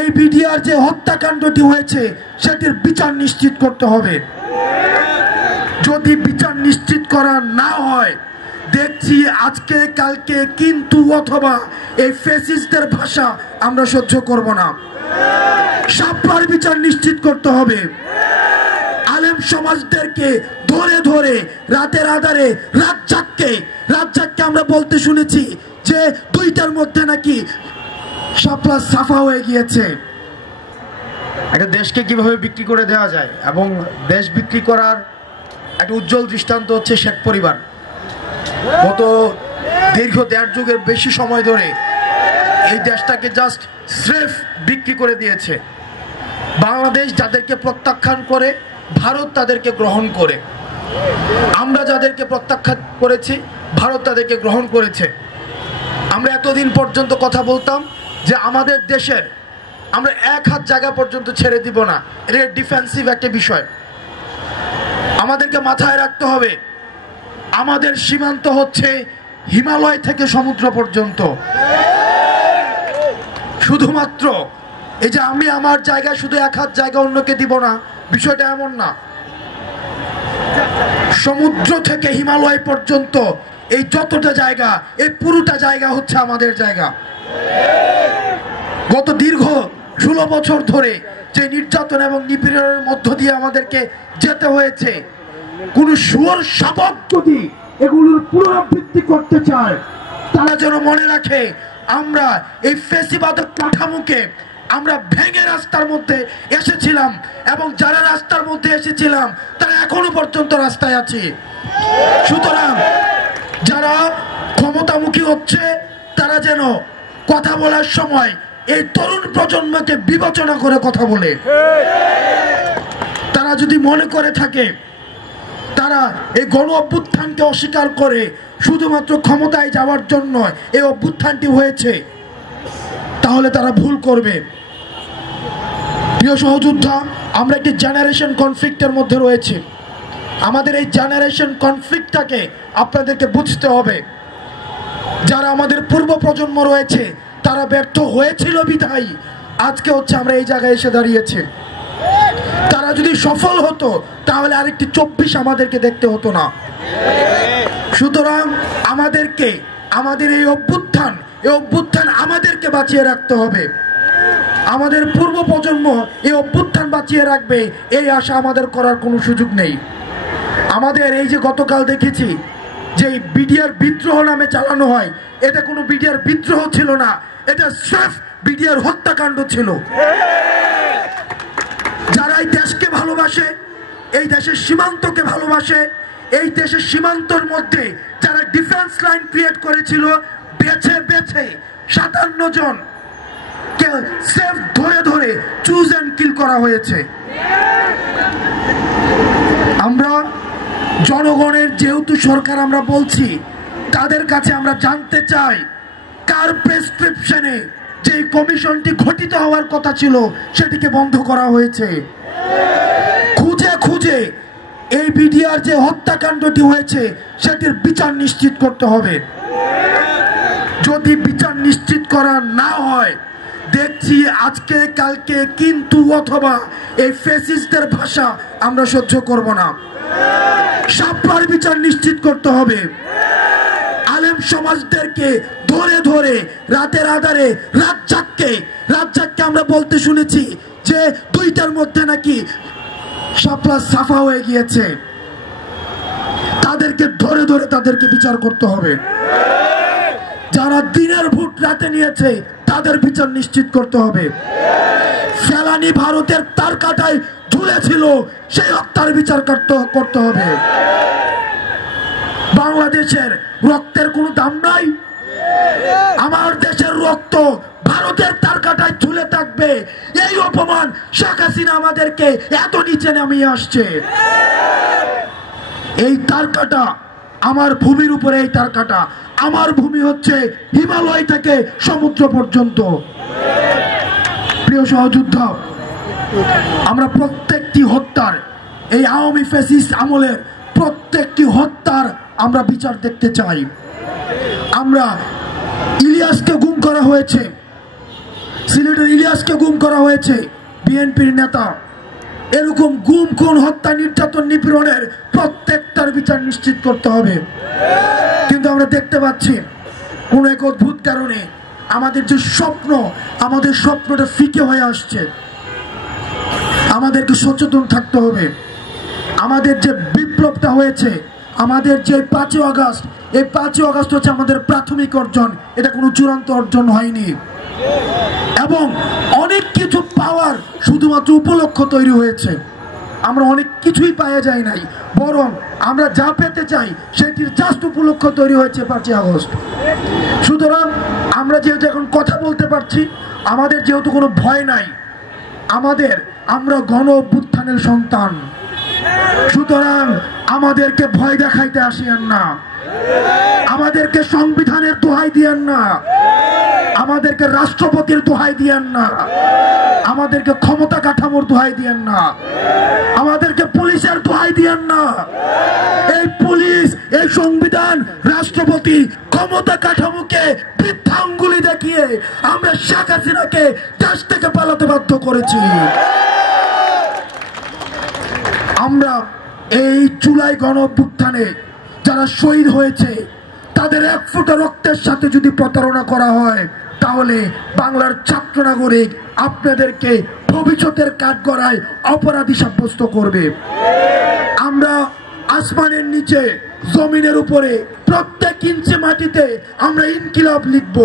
এই বিডিআর যে হত্যাকাণ্ডটি হয়েছে সেটির বিচার নিশ্চিত করতে হবে। যদি বিচার নিশ্চিত করা না হয়, দেখছি আজকে কালকে কিন্তু অথবা এই ফ্যাসিস্টদের ভাষা আমরা সহ্য করব না। শাপলার বিচার নিশ্চিত করতে হবে। আলেম সমাজদেরকে ধরে ধরে রাতের আধারে রাজ্জাককে আমরা বলতে শুনেছি যে 2টার মধ্যে নাকি শাপলা সাফা হয়ে গিয়েছে। একটা দেশকে কিভাবে বিক্রি করে দেওয়া যায় এবং দেশ বিক্রি করার একটা উজ্জ্বল দৃষ্টান্ত হচ্ছে শেখ পরিবার। গত দীর্ঘ 1.5 যুগের বেশি সময় ধরে এই দেশটাকে জাস্ট স্রেফ বিক্রি করে দিয়েছে। বাংলাদেশ যাদেরকে প্রত্যাখ্যান করে, ভারত তাদেরকে গ্রহণ করে। আমরা যাদেরকে প্রত্যাখ্যান করেছি, ভারত তাদেরকে গ্রহণ করেছে। আমরা এতদিন পর্যন্ত কথা বলতাম যে আমাদের দেশের আমরা 1 হাত জায়গা পর্যন্ত ছেড়ে দিব না, এটা ডিফেন্সিভ একটা বিষয়। আমাদেরকে মাথায় রাখতে হবে আমাদের সীমান্ত হচ্ছে হিমালয় থেকে সমুদ্র পর্যন্ত। শুধুমাত্র এই যে আমি আমার জায়গায় শুধু 1 হাত জায়গা অন্যকে দিব না, বিষয়টা এমন না। সমুদ্র থেকে হিমালয় পর্যন্ত এই যতটা জায়গা, এই পুরোটা জায়গা হচ্ছে আমাদের জায়গা। গত দীর্ঘ 16 বছর ধরে যে নির্যাতন এবং নিপীড়নের মধ্য দিয়ে আমাদেরকে যেতে হয়েছে, কোন শুয়োর শাবক যদি এগুলোর পুনরাবৃত্তি করতে চায়, তারা যেন মনে রাখে আমরা এই ফ্যাসিবাদের কাঠামোকে আমরা ভেঙে রাস্তার মধ্যে এসেছিলাম এবং যারা রাস্তার মধ্যে এসেছিলাম তারা এখনো পর্যন্ত রাস্তায় আছে। সুতরাং যারা ক্ষমতামুখী হচ্ছে তারা যেন কথা বলার সময় এই তরুণ প্রজন্মকে বিবেচনা করে কথা বলে। তারা যদি মনে করে থাকে তারা এই গণ অভ্যুত্থানকে অস্বীকার করে শুধুমাত্র ক্ষমতায় যাওয়ার জন্য এই অভ্যুত্থানটি হয়েছে, তাহলে তারা ভুল করবে। প্রিয় সহযোদ্ধা, আমরা একটি জেনারেশন কনফ্লিক্টের মধ্যে রয়েছি। আমাদের এই জেনারেশন কনফ্লিক্টটাকে আপনাদেরকে বুঝতে হবে। যারা আমাদের পূর্ব প্রজন্ম রয়েছে তারা ব্যর্থ হয়েছিল বিধায় আজকে হচ্ছে আমরা এই জায়গায় এসে দাঁড়িয়েছি। তারা যদি সফল হতো তাহলে আরেকটি 24 আমাদেরকে দেখতে হতো না। সুতরাং আমাদেরকে আমাদের এই অভ্যুত্থান আমাদেরকে বাঁচিয়ে রাখতে হবে। আমাদের পূর্ব প্রজন্ম এই অভ্যুত্থান বাঁচিয়ে রাখবে এই আশা আমাদের করার কোনো সুযোগ নেই। আমাদের এই যে গতকাল দেখেছি যে বিডিআর বিদ্রোহ নামে চালানো হয়, এটা কোনো বিডিআর বিদ্রোহ ছিল না, এটা স্রেফ বিডিআর হত্যাকাণ্ড ছিল। যারা এই দেশকে ভালোবাসে, এই দেশের সীমান্তকে ভালোবাসে, এই দেশের সীমান্তর মধ্যে যারা ডিফেন্স লাইন ক্রিয়েট করেছিল, বেছে বেছে 57 জন কে সেফ ধরে ধরে চুজ এন্ড কিল করা হয়েছে। আমরা জনগণের যেহেতু সরকার আমরা বলছি, তাদের কাছে আমরা জানতে চাই কার প্রেসক্রিপশনে যে কমিশনটি গঠিত হওয়ার কথা ছিল সেটিকে বন্ধ করা হয়েছে। খুঁজে খুঁজে এই বিডিআর যে হত্যাকাণ্ডটি হয়েছে সেটির বিচার নিশ্চিত করতে হবে। যদি বিচার নিশ্চিত করা না হয়, দেখছি আজকে কালকে কিন্তু অথবা এই ফ্যাসিস্টদের ভাষা আমরা সহ্য করব না। শাপলার বিচার নিশ্চিত করতে হবে। আলেম সমাজদেরকে ধরে ধরে রাতের আধারে রাজ্জাককে আমরা বলতে শুনেছি যে 2টার মধ্যে নাকি শাপলা সাফা হয়ে গিয়েছে। তাদেরকে ধরে ধরে তাদেরকে বিচার করতে হবে। যারা দিনের ভোট রাতে নিয়েছে তাদের বিচার নিশ্চিত করতে হবে। ফেলানি ভারতের তার কাটায় ঝুলেছিল, সেই হত্যার বিচার করতে হবে। বাংলাদেশের রক্তের কোনো দাম নাই। আমার দেশের রক্ত ভারতের তার কাটায় ঝুলে থাকবে, এই অপমান শেখ হাসিনা আমাদেরকে এত নিচে নামিয়ে আসছে। এই তার কাটা আমার ভূমির উপরে, এই তার কাটা আমার ভূমি হচ্ছে হিমালয় থেকে সমুদ্র পর্যন্ত। প্রিয় সহযোদ্ধা, আমরা প্রত্যেকটি হত্যার, এই আওয়ামী ফ্যাসিস্ট আমলের প্রত্যেকটি হত্যার আমরা বিচার দেখতে চাই। আমরা ইলিয়াসকে গুম করা হয়েছে, সিলেটের ইলিয়াসকে গুম করা হয়েছে বিএনপির নেতা। এরকম গুম, খুন, হত্যা, নির্যাতন, নিপীড়নের প্রত্যেকটার বিচার নিশ্চিত করতে হবে। কিন্তু আমরা দেখতে পাচ্ছি কোন এক অদ্ভুত কারণে আমাদের যে স্বপ্ন, আমাদের স্বপ্নটা ফিকে হয়ে আসছে। আমাদেরকে সচেতন থাকতে হবে। আমাদের যে বিপ্লবটা হয়েছে, আমাদের যে 5ই আগস্ট, এই 5ই আগস্ট হচ্ছে আমাদের প্রাথমিক অর্জন, এটা কোনো চূড়ান্ত অর্জন হয়নি। এবং অনেক কিছু পাওয়ার শুধুমাত্র উপলক্ষ তৈরি হয়েছে। আমরা অনেক কিছুই পাওয়া যায় নাই, বরং আমরা যা পেতে চাই সেটির জাস্ট উপলক্ষ তৈরি হয়েছে 5ই আগস্ট। সুতরাং আমরা যেহেতু এখন কথা বলতে পারছি, আমাদের যেহেতু কোনো ভয় নাই, আমরা গণ অভ্যুত্থানের সন্তান। সুতরাং আমাদেরকে ভয় দেখাইতে আসিয়েন না, আমাদেরকে সংবিধানের দোহাই দিয়েন না, আমাদেরকে রাষ্ট্রপতির দোহাই দিয়েন না, আমাদেরকে ক্ষমতা কাঠামোর দোহাই দিয়েন না, আমাদেরকে পুলিশের দোহাই দিয়েন না। এই পুলিশ, এই সংবিধান, রাষ্ট্রপতি, ক্ষমতা কাঠামোকে বৃদ্ধাঙ্গুলি দেখিয়ে আমরা শেখ হাসিনাকে দেশ থেকে পালাতে বাধ্য করেছি। আমরা এই জুলাই গণ অভ্যুত্থানে যারা শহীদ হয়েছে তাদের এক ফোঁটা রক্তের সাথে যদি প্রতারণা করা হয়, তাহলে বাংলার ছাত্র নাগরিক আপনাদেরকে ভবিষ্যতের কাঠগড়ায় অপরাধী সাব্যস্ত করবে। আমরা আসমানের নিচে, জমিনের উপরে, প্রত্যেক ইঞ্চি মাটিতে আমরা ইনকিলাব লিখব।